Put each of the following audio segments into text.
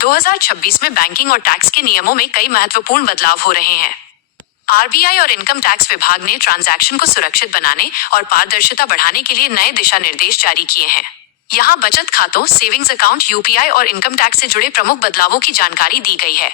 2026 में बैंकिंग और टैक्स के नियमों में कई महत्वपूर्ण बदलाव हो रहे हैं। आरबीआई और इनकम टैक्स विभाग ने ट्रांजैक्शन को सुरक्षित बनाने और पारदर्शिता बढ़ाने के लिए नए दिशा निर्देश जारी किए हैं। यहाँ बचत खातों, सेविंग्स अकाउंट, यूपीआई और इनकम टैक्स से जुड़े प्रमुख बदलावों की जानकारी दी गई है।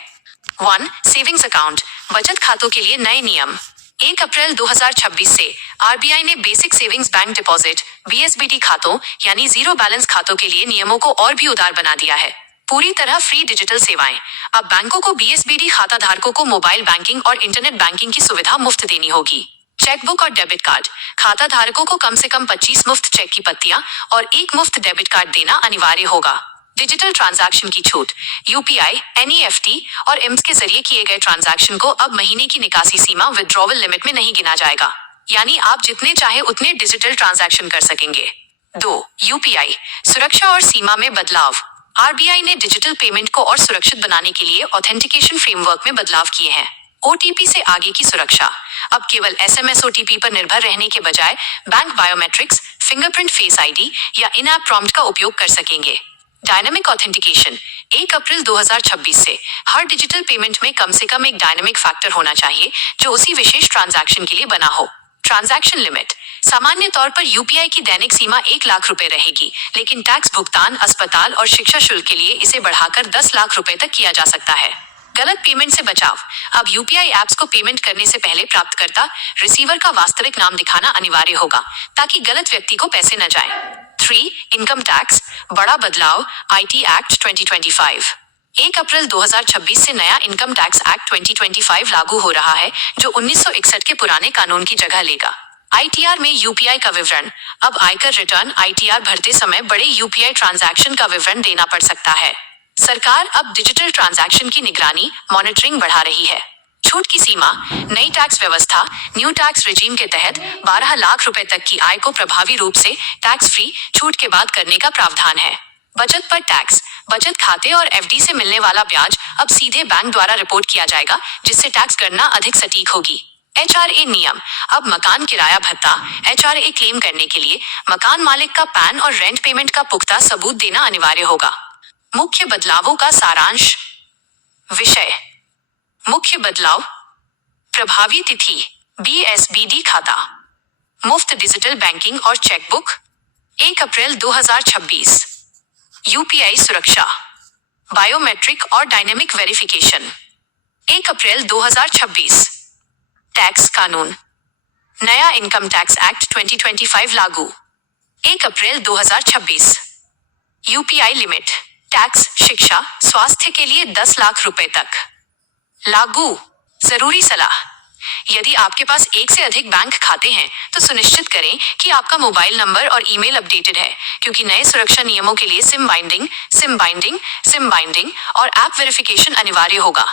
1. सेविंग्स अकाउंट, बचत खातों के लिए नए नियम। 1 अप्रैल 2026 से आरबीआई ने basic savings bank deposit (BSBD) खातों यानी जीरो बैलेंस खातों के लिए नियमों को और भी उदार बना दिया है। पूरी तरह फ्री डिजिटल सेवाएं। अब बैंकों को बीएसबीडी खाता धारकों को मोबाइल बैंकिंग और इंटरनेट बैंकिंग की सुविधा मुफ्त देनी होगी। चेकबुक और डेबिट कार्ड, खाता धारकों को कम से कम 25 मुफ्त चेक की पत्तियां और 1 मुफ्त डेबिट कार्ड देना अनिवार्य होगा। डिजिटल ट्रांजैक्शन की छूट, यूपीआई, एनईएफटी और इम्स के जरिए किए गए ट्रांजैक्शन को अब महीने की निकासी सीमा विड्रॉवल लिमिट में नहीं गिना जाएगा, यानी आप जितने चाहे उतने डिजिटल ट्रांजैक्शन कर सकेंगे। 2. यूपीआई, सुरक्षा और सीमा में बदलाव। आरबीआई ने डिजिटल पेमेंट को और सुरक्षित बनाने के लिए ऑथेंटिकेशन फ्रेमवर्क में बदलाव किए हैं। ओटीपी से आगे की सुरक्षा, अब केवल एसएमएस ओटीपी पर निर्भर रहने के बजाय bank biometrics, fingerprint, face ID या इन ऐप प्रॉम्प्ट का उपयोग कर सकेंगे। डायनामिक ऑथेंटिकेशन, 1 अप्रैल 2026 से हर डिजिटल पेमेंट में कम से कम एक डायनामिक फैक्टर होना चाहिए जो उसी विशेष ट्रांजैक्शन के लिए बना हो। ट्रांजैक्शन लिमिट, सामान्य तौर पर यूपीआई की दैनिक सीमा 1 लाख रुपए रहेगी, लेकिन टैक्स भुगतान, अस्पताल और शिक्षा शुल्क के लिए इसे बढ़ाकर 10 लाख रुपए तक किया जा सकता है। गलत पेमेंट से बचाव, अब यूपीआई ऐप्स को पेमेंट करने से पहले प्राप्तकर्ता, रिसीवर का वास्तविक नाम दिखाना अनिवार्य होगा ताकि गलत व्यक्ति को पैसे न जाएं। 3. इनकम टैक्स, बड़ा बदलाव, आईटी एक्ट 2025। 1 अप्रैल 2026 से नया इनकम टैक्स एक्ट 2025 लागू हो रहा है, जो 1961 के पुराने कानून की जगह लेगा। आईटीआर में यूपीआई का विवरण, अब आयकर रिटर्न आईटीआर भरते समय बड़े यूपीआई ट्रांजैक्शन का विवरण देना पड़ सकता है। सरकार अब डिजिटल ट्रांजैक्शन की निगरानी, मॉनिटरिंग बढ़ा रही है। छूट की सीमा, नई टैक्स व्यवस्था, न्यू टैक्स रिजीम के तहत 12 लाख रुपए तक की आय को प्रभावी रूप से टैक्स फ्री छूट के बाद करने का प्रावधान है। बचत पर टैक्स, बचत खाते और एफडी से मिलने वाला ब्याज अब सीधे बैंक द्वारा रिपोर्ट किया जाएगा, जिससे टैक्स गणना अधिक सटीक होगी। एचआरए नियम, अब मकान किराया भत्ता एचआरए क्लेम करने के लिए मकान मालिक का पैन और रेंट पेमेंट का पुख्ता सबूत देना अनिवार्य होगा। मुख्य बदलावों का सारांश। विषय, मुख्य बदलाव, प्रभावी तिथि, बीएसबीडी खाता, मुफ्त डिजिटल बैंकिंग और चेकबुक, 1 अप्रैल 2026। यूपीआई सुरक्षा, बायोमेट्रिक और डायनेमिक वेरिफिकेशन, 1 अप्रैल 2026। टैक्स कानून, नया इनकम टैक्स एक्ट 2025 लागू, 1 अप्रैल 2026। यूपीआई लिमिट, टैक्स, शिक्षा, स्वास्थ्य के लिए 10 लाख रुपए तक लागू। जरूरी सलाह, यदि आपके पास एक से अधिक बैंक खाते हैं तो सुनिश्चित करें कि आपका मोबाइल नंबर और ईमेल अपडेटेड है, क्योंकि नए सुरक्षा नियमों के लिए सिम बाइंडिंग और ऐप वेरिफिकेशन अनिवार्य होगा।